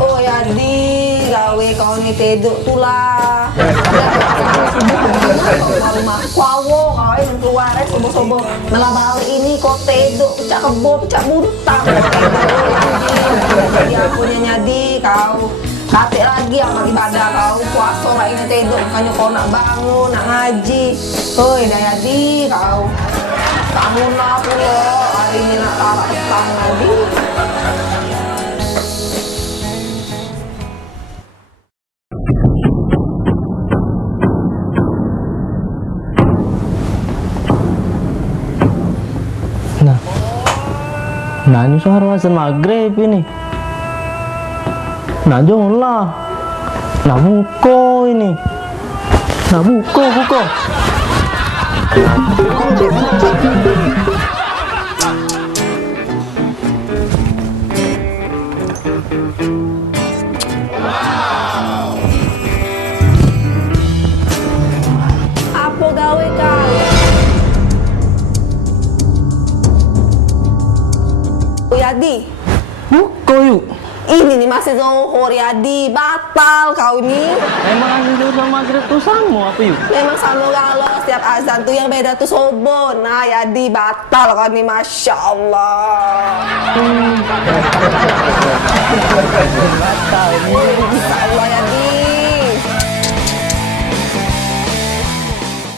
Oh ya di gawe kau ni teduk tulah. Malu kuawo kau yang keluar sobo-sobo. Malah balik ini kau teduk pecah kebo pecah buntang. Jadi aku nyadi kau. Katik lagi sama ibadah kau puasa orang ini teduk makanya kau nak bangun nak ngaji. Hoi daya di kau. Kamu nak pula hari ini nak tarak petang lagi. Nah ini suara azan maghrib ini. Nah janganlah. Nah buka ini. Nah buka. Apa gawe kau? Yadi, Buka yuk. ini nih masih Zohor Yadi, batal kau ini. Emang azan zuhur sama maghrib tuh sama apa yuk? Memang sama kalau setiap azan tuh yang beda tuh sobo. Nah Yadi batal kau ini, masya Allah.